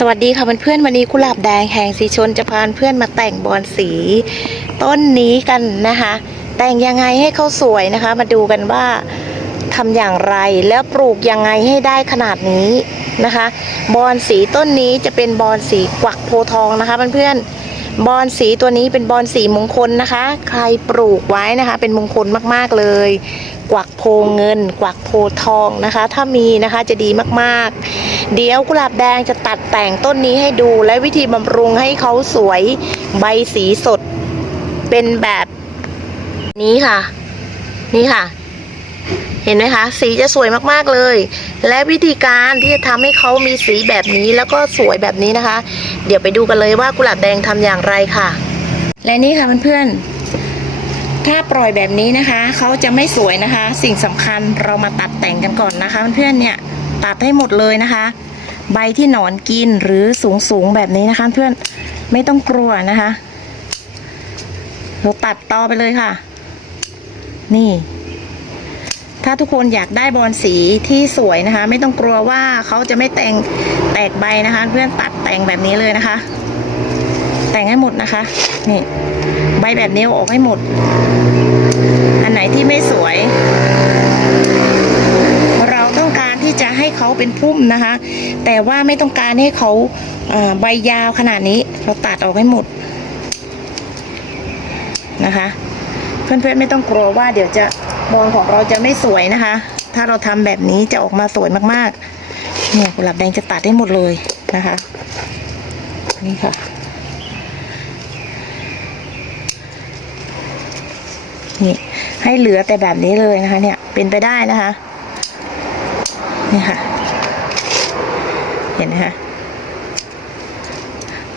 สวัสดีค่ะเพื่อนๆวันนี้กุหลาบแดงแห่งสีชนจะพาเพื่อนมาแต่งบอนสี ต้นนี้กันนะคะ แต่งยังไงให้เขาสวยนะคะ มาดูกันว่าทำอย่างไรแล้วปลูกยังไงให้ได้ขนาดนี้นะคะ บอนสีต้นนี้จะเป็นบอนสีกวักโพทองนะคะเพื่อนๆ บอนสีตัวนี้เป็นบอนสีมงคลนะคะ ใครปลูกไว้นะคะ เป็นมงคลมากๆเลย กวักโพเงิน กวักโพทองนะคะ ถ้ามีนะคะจะดีมากๆ เดี๋ยวกุหลาบแดงจะตัดแต่งต้นนี้ให้ดู และวิธีบำรุงให้เขาสวยใบสีสด เป็นแบบนี้ค่ะ นี่ค่ะ เห็นไหมคะ สีจะสวยมากๆเลย และวิธีการที่จะทำให้เขามีสีแบบนี้แล้วก็สวยแบบนี้นะคะ เดี๋ยวไปดูกันเลยว่ากุหลาบแดงทำอย่างไรค่ะ และนี่ค่ะเพื่อนๆถ้าปล่อยแบบนี้นะคะเขาจะไม่สวยนะคะ สิ่งสำคัญเรามาตัดแต่งกันก่อนนะคะเพื่อนๆเนี่ยตัดให้หมดเลยนะคะ ใบที่หนอนกินหรือสูงๆแบบนี้นะคะ เพื่อนไม่ต้องกลัวนะคะเราตัดต่อไปเลยค่ะ นี่ ถ้าทุกคนอยากได้บอลสีที่สวยนะคะ ไม่ต้องกลัวว่าเขาจะไม่แต่งแตกใบนะคะ เพื่อนตัดแต่งแบบนี้เลยนะคะ แต่งให้หมดนะคะ นี่ ใบแบบนี้ออกให้หมด อันไหนที่ไม่สวย เราต้องการที่จะให้เขาเป็นพุ่มนะคะ แต่ว่าไม่ต้องการให้เขาใบยาวขนาดนี้ เราตัดออกให้หมดนะคะ เพื่อนๆไม่ต้องกลัวว่าเดี๋ยวจะ บอลของเราจะไม่สวยนะคะ ถ้าเราทำแบบนี้จะออกมาสวยมากๆ เนี่ยกุหลาบแดงจะตัดได้หมดเลยนะคะ นี่ค่ะ นี่ให้เหลือแต่แบบนี้เลยนะคะ เนี่ยเป็นไปได้นะคะ นี่ค่ะ เห็นไหมคะ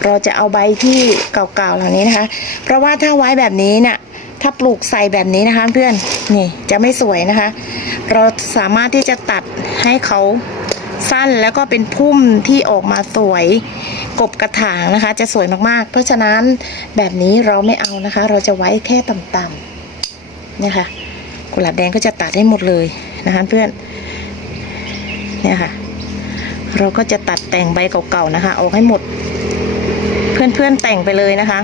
เราจะเอาใบที่เก่าๆเหล่านี้นะคะ เพราะว่าถ้าไว้แบบนี้เนี่ย ถ้าปลูกใส่แบบนี้นะคะเพื่อนนี่จะไม่สวยนะคะ เราสามารถที่จะตัดให้เขาสั้นแล้วก็เป็นพุ่มที่ออกมาสวยกบกระถางนะคะ จะสวยมากๆ เพราะฉะนั้นแบบนี้เราไม่เอานะคะ เราจะไว้แค่ต่ำๆเนี่ยค่ะกุหลาบแดงก็จะตัดให้หมดเลยนะคะเพื่อนเนี่ยค่ะ เราก็จะตัดแต่งใบเก่าๆนะคะ ออกให้หมด เพื่อนๆแต่งไปเลยนะคะ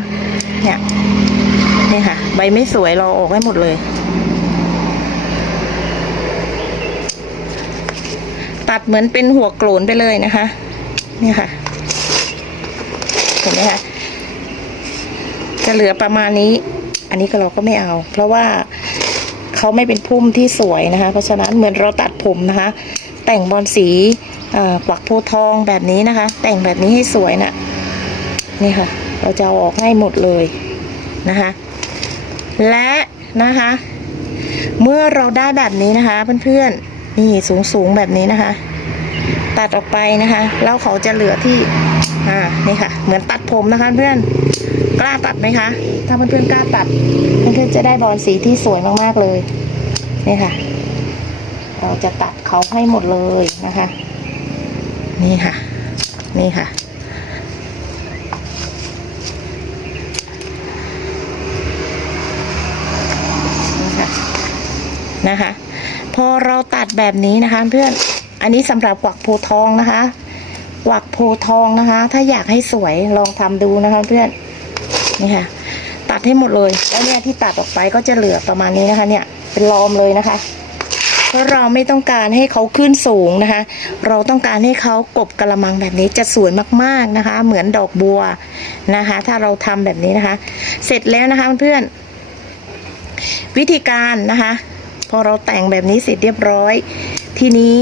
เนี่ย นี่ค่ะ ใบไม่สวยเราออกให้หมดเลย ตัดเหมือนเป็นหัวโกลนไปเลยนะคะ นี่ค่ะ เห็นไหมคะ จะเหลือประมาณนี้ อันนี้ก็เราก็ไม่เอา เพราะว่าเขาไม่เป็นพุ่มที่สวยนะคะ เพราะฉะนั้นเหมือนเราตัดผมนะคะ แต่งบอลสีเอ่อกวักโพทองแบบนี้นะคะ แต่งแบบนี้ให้สวยนะนี่ค่ะ เราจะเอาออกให้หมดเลยนะคะ และนะคะ เมื่อเราได้แบบนี้นะคะเพื่อนๆนี่สูงๆแบบนี้นะคะ ตัดออกไปนะคะ แล้วเขาจะเหลือที่อ่านี่ค่ะ เหมือนตัดผมนะคะเพื่อนกล้าตัดไหมคะ ถ้าเพื่อนๆกล้าตัดเพื่อนๆจะได้บอลสีที่สวยมากๆเลยนี่ค่ะ เราจะตัดเขาให้หมดเลยนะคะ นี่ค่ะ นี่ค่ะ นี่ค่ะ นะคะ พอเราตัดแบบนี้นะคะ เพื่อนอันนี้สำหรับกวักโพทองนะคะกวักโพทองนะคะ ถ้าอยากให้สวยลองทำดูนะคะ เพื่อนนี่ค่ะ ตัดให้หมดเลยแล้วเนี่ยที่ตัดออกไปก็จะเหลือประมาณนี้นะคะ เนี่ยเป็นลอมเลยนะคะเพราะเราไม่ต้องการให้เขาขึ้นสูงนะคะ เราต้องการให้เขากบกระมังแบบนี้จะสวยมากๆนะคะ เหมือนดอกบัวนะคะ ถ้าเราทำแบบนี้นะคะ เสร็จแล้วนะคะเพื่อนวิธีการนะคะ พอเราแต่งแบบนี้เสร็จเรียบร้อย ทีนี้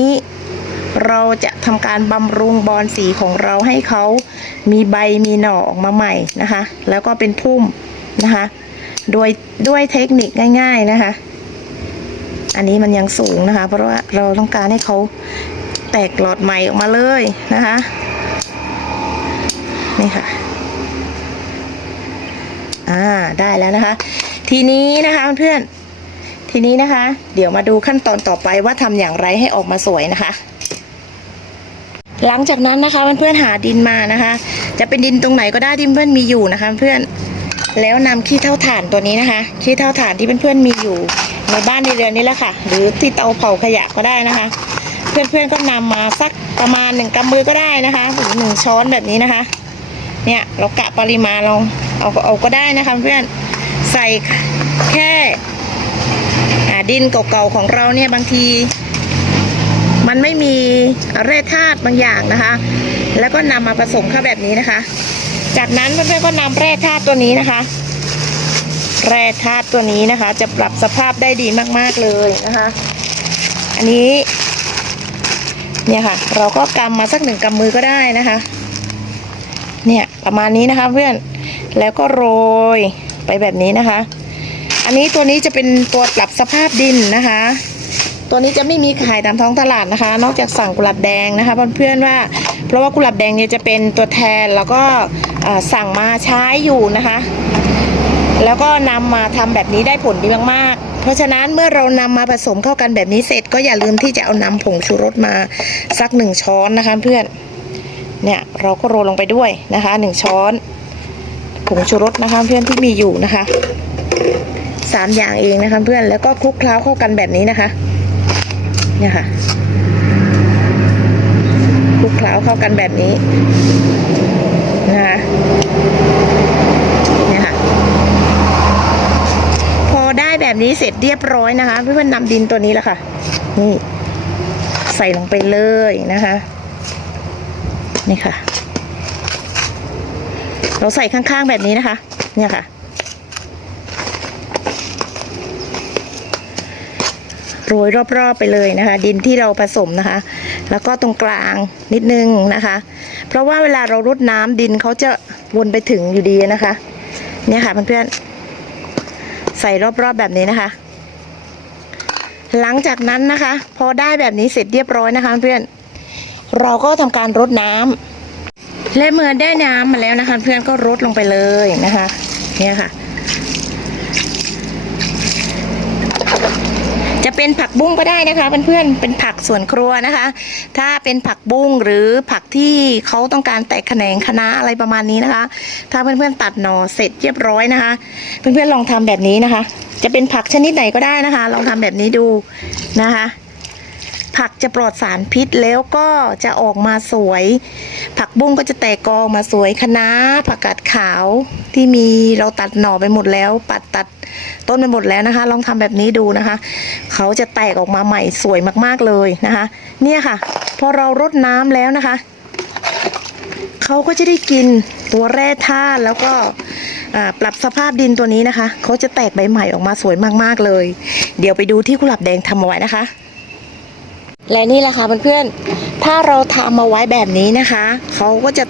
เราจะทำการบำรุงบอลสีของเราให้เขามีใบมีหน่อออกมาใหม่นะคะ แล้วก็เป็นพุ่มนะคะ โดยด้วยเทคนิคง่าย ๆนะคะ อันนี้มันยังสูงนะคะ เพราะว่าเราต้องการให้เขาแตกหลอดใหม่ออกมาเลยนะคะ นี่ค่ะ อ่าได้แล้วนะคะ ทีนี้นะคะเพื่อน ทีนี้นะคะ เดี๋ยวมาดูขั้นตอนต่อไปว่าทำอย่างไรให้ออกมาสวยนะคะ หลังจากนั้นนะคะเพื่อนๆหาดินมานะคะ จะเป็นดินตรงไหนก็ได้ที่เพื่อนมีอยู่นะคะ เพื่อนแล้วนำขี้เท่าถ่านตัวนี้นะคะ ขี้เท่าถ่านที่เพื่อนๆมีอยู่ในบ้านในเรือนนี้แหละค่ะ หรือที่เตาเผาขยะก็ได้นะคะ เพื่อนๆก็นำมาสักประมาณหนึ่งกำมือก็ได้นะคะหรือหนึ่งช้อนแบบนี้นะคะ เนี่ยเรากะปริมาณเราเอาเอาก็ได้นะคะเพื่อนใส่แค่ ดินเก่าๆของเราเนี่ยบางที มันไม่มีแร่ธาตุบางอย่างนะคะ แล้วก็นำมาผสมเข้าแบบนี้นะคะ จากนั้นเพื่อนๆก็นำแร่ธาตุตัวนี้นะคะ แร่ธาตุตัวนี้นะคะ จะปรับสภาพได้ดีมากๆเลยนะคะ อันนี้ เนี่ยค่ะ เราก็กำมาสักหนึ่งกำมือก็ได้นะคะ เนี่ยประมาณนี้นะคะเพื่อนแล้วก็โรยไปแบบนี้นะคะ อันนี้ตัวนี้จะเป็นตัวปรับสภาพดินนะคะ ตัวนี้จะไม่มีขายตามท้องตลาดนะคะ นอกจากสั่งกุหลาบแดงนะคะเพื่อนๆว่า เพราะว่ากุหลาบแดงเนี่ยจะเป็นตัวแทนแล้วก็สั่งมาใช้อยู่นะคะ แล้วก็นำมาทำแบบนี้ได้ผลดีมากๆ เพราะฉะนั้นเมื่อเรานำมาผสมเข้ากันแบบนี้เสร็จ ก็อย่าลืมที่จะเอานำผงชูรสมาสักหนึ่งช้อนนะคะเพื่อนเนี่ยเราก็โรยลงไปด้วยนะคะหนึ่งช้อนผงชูรสนะคะเพื่อนที่มีอยู่นะคะ สามอย่างเองนะคะ เพื่อนแล้วก็คลุกเคล้าเข้ากันแบบนี้นะคะเนี่ยค่ะคลุกเคล้าเข้ากันแบบนี้นะคะเนี่ยค่ะพอได้แบบนี้เสร็จเรียบร้อยนะคะเพื่อนๆนำดินตัวนี้แหละค่ะ นี่ใส่ลงไปเลยนะคะ นี่ค่ะ เราใส่ข้างๆแบบนี้นะคะ เนี่ยค่ะ โรยรอบๆไปเลยนะคะ ดินที่เราผสมนะคะ แล้วก็ตรงกลางนิดนึงนะคะ เพราะว่าเวลาเรารดน้ำดินเขาจะวนไปถึงอยู่ดีนะคะ เนี่ยค่ะเพื่อนๆใส่รอบๆแบบนี้นะคะ หลังจากนั้นนะคะ พอได้แบบนี้เสร็จเรียบร้อยนะคะ เพื่อนเราก็ทำการรดน้ำและเมื่อได้น้ำมาแล้วนะคะ เพื่อนก็รดลงไปเลยนะคะ เนี่ยค่ะ จะเป็นผักบุ้งก็ได้นะคะเพื่อนๆเป็นผักสวนครัวนะคะ ถ้าเป็นผักบุ้งหรือผักที่เขาต้องการแตกแขนงคณะอะไรประมาณนี้นะคะ ถ้าเพื่อนๆตัดหน่อเสร็จเรียบร้อยนะคะ เพื่อนๆลองทำแบบนี้นะคะ จะเป็นผักชนิดไหนก็ได้นะคะ ลองทำแบบนี้ดูนะคะ ผักจะปลอดสารพิษแล้วก็จะออกมาสวย ผักบุ้งก็จะแตกกอมาสวยคะน้าผักกาดขาวที่มีเราตัดหน่อไปหมดแล้ว ปัดตัดต้นไปหมดแล้วนะคะ ลองทำแบบนี้ดูนะคะ เขาจะแตกออกมาใหม่สวยมากๆเลยนะคะ เนี่ยค่ะ พอเรารดน้ำแล้วนะคะเขาก็จะได้กินตัวแร่ธาตุแล้วก็ปรับสภาพดินตัวนี้นะคะ เขาจะแตกใบใหม่ออกมาสวยมากๆเลย เดี๋ยวไปดูที่กุหลาบแดงทำเอาไว้นะคะ และนี่แหละค่ะเพื่อนๆ ถ้าเราทำมาไว้แบบนี้นะคะ เขาก็จะ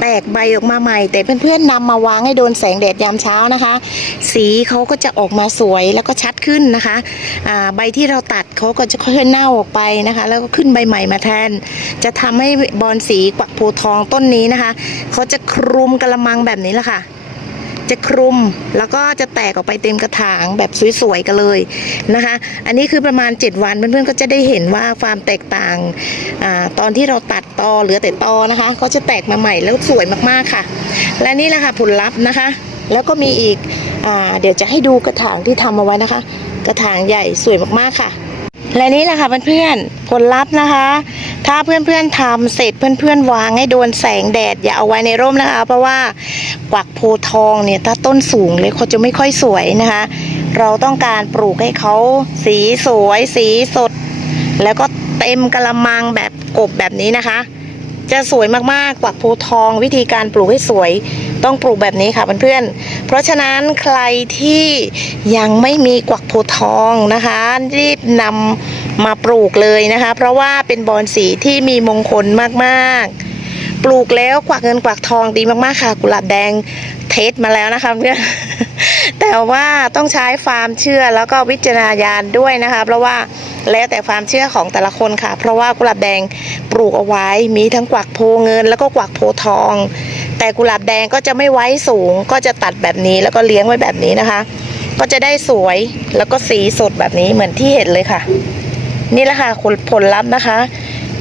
แตกใบออกมาใหม่ แต่เพื่อนๆนำมาวางให้โดนแสงแดดยามเช้านะคะ สีเขาก็จะออกมาสวยแล้วก็ชัดขึ้นนะคะใบที่เราตัดเขาก็จะค่อยๆเน่าออกไปนะคะ แล้วก็ขึ้นใบใหม่มาแทน จะทำให้บอนสีกวักโพทองต้นนี้นะคะ เขาจะคลุมกระมังแบบนี้แหละค่ะ จะคลุมแล้วก็จะแตกออกไปเต็มกระถางแบบสวยๆกันเลยนะคะ อันนี้คือประมาณ 7 วันเพื่อนๆก็จะได้เห็นว่าความแตกต่างอาตอนที่เราตัดตอเหลือแต่ตอนะคะเขาจะแตกมาใหม่แล้วสวยมากๆค่ะ และนี่แหละค่ะผลลัพธ์นะคะ แล้วก็มีอีกอเดี๋ยวจะให้ดูกระถางที่ทำเอาไว้นะคะ กระถางใหญ่สวยมากๆค่ะ และนี่แหละค่ะเพื่อนๆผลลัพธ์นะคะ ถ้าเพื่อนๆทำเสร็จเพื่อนๆวางให้โดนแสงแดดอย่าเอาไว้ในร่มนะคะ เพราะว่ากวักโพทองเนี่ยถ้าต้นสูงเลยเขาจะไม่ค่อยสวยนะคะ เราต้องการปลูกให้เขาสีสวย สีสด แล้วก็เต็มกระมังแบบกบแบบนี้นะคะ จะสวยมากๆกวักโพทองวิธีการปลูกให้สวยต้องปลูกแบบนี้ค่ะเพื่อนๆ เพราะฉะนั้นใครที่ยังไม่มีกวักโพทองนะคะ รีบนำมาปลูกเลยนะคะ เพราะว่าเป็นบอนสีที่มีมงคลมากๆ ปลูกแล้วกวักเงินกวักทองดีมากๆค่ะ กุหลาบแดงเทสมาแล้วนะคะเพื่อน แต่ว่าต้องใช้ความเชื่อแล้วก็วิจารณญาณด้วยนะคะ เพราะว่าแล้วแต่ความเชื่อของแต่ละคนค่ะ เพราะว่ากุหลาบแดงปลูกเอาไว้มีทั้งกวักโพเงิน แล้วก็กวักโพทอง แต่กุหลาบแดงก็จะไม่ไว้สูง ก็จะตัดแบบนี้แล้วก็เลี้ยงไว้แบบนี้นะคะ ก็จะได้สวยแล้วก็สีสดแบบนี้เหมือนที่เห็นเลยค่ะ นี่แหละค่ะผลลัพธ์นะคะ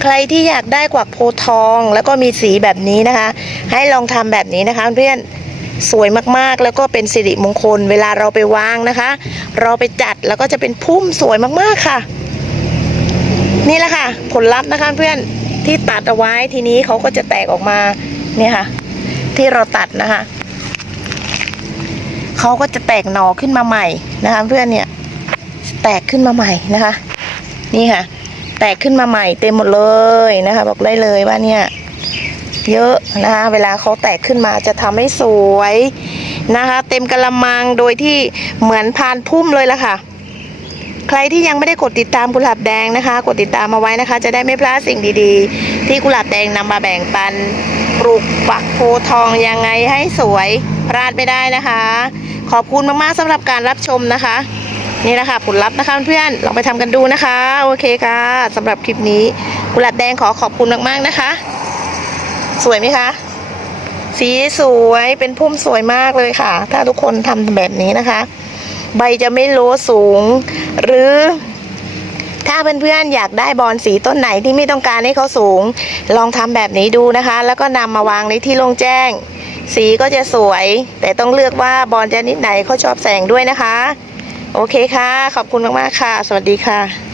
ใครที่อยากได้กวักโพทอง แล้วก็มีสีแบบนี้นะคะ ให้ลองทำแบบนี้นะคะเพื่อน สวยมากๆ แล้วก็เป็นสิริมงคล เวลาเราไปวางนะคะ เราไปจัดแล้วก็จะเป็นพุ่มสวยมากๆค่ะ นี่แหละค่ะ ผลลัพธ์นะคะเพื่อนที่ตัดเอาไว้ทีนี้เขาก็จะแตกออกมาเนี่ยค่ะ ที่เราตัดนะคะเขาก็จะแตกหน่อขึ้นมาใหม่นะคะ เพื่อนเนี่ยแตกขึ้นมาใหม่นะคะ นี่ค่ะ แตกขึ้นมาใหม่เต็มหมดเลยนะคะ บอกได้เลยว่าเนี่ย เยอะนะคะเวลาเขาแตกขึ้นมาจะทำให้สวยนะคะ เต็มกระมังโดยที่เหมือนพานพุ่มเลยละค่ะ ใครที่ยังไม่ได้กดติดตามกุหลาบแดงนะคะ กดติดตามมาไว้นะคะ จะได้ไม่พลาดสิ่งดีๆ ที่กุหลาบแดงนำมาแบ่งปันปลูกปักโพทองยังไงให้สวยพลาดไม่ได้นะคะ ขอบคุณมากๆสำหรับการรับชมนะคะนี่แหละค่ะผลลัพธ์นะคะเพื่อนลองไปทำกันดูนะคะ โอเคค่ะสำหรับคลิปนี้กุหลาบแดงขอขอบคุณมากๆนะคะ สวยไหมคะ สีสวยเป็นพุ่มสวยมากเลยค่ะ ถ้าทุกคนทำแบบนี้นะคะ ใบจะไม่โลสูง หรือถ้าเพื่อนๆอยากได้บอนสีต้นไหนที่ไม่ต้องการให้เขาสูง ลองทำแบบนี้ดูนะคะ แล้วก็นำมาวางในที่โล่งแจ้ง สีก็จะสวย แต่ต้องเลือกว่าบอลชนิดไหนเขาชอบแสงด้วยนะคะ โอเคค่ะ ขอบคุณมากๆค่ะ สวัสดีค่ะ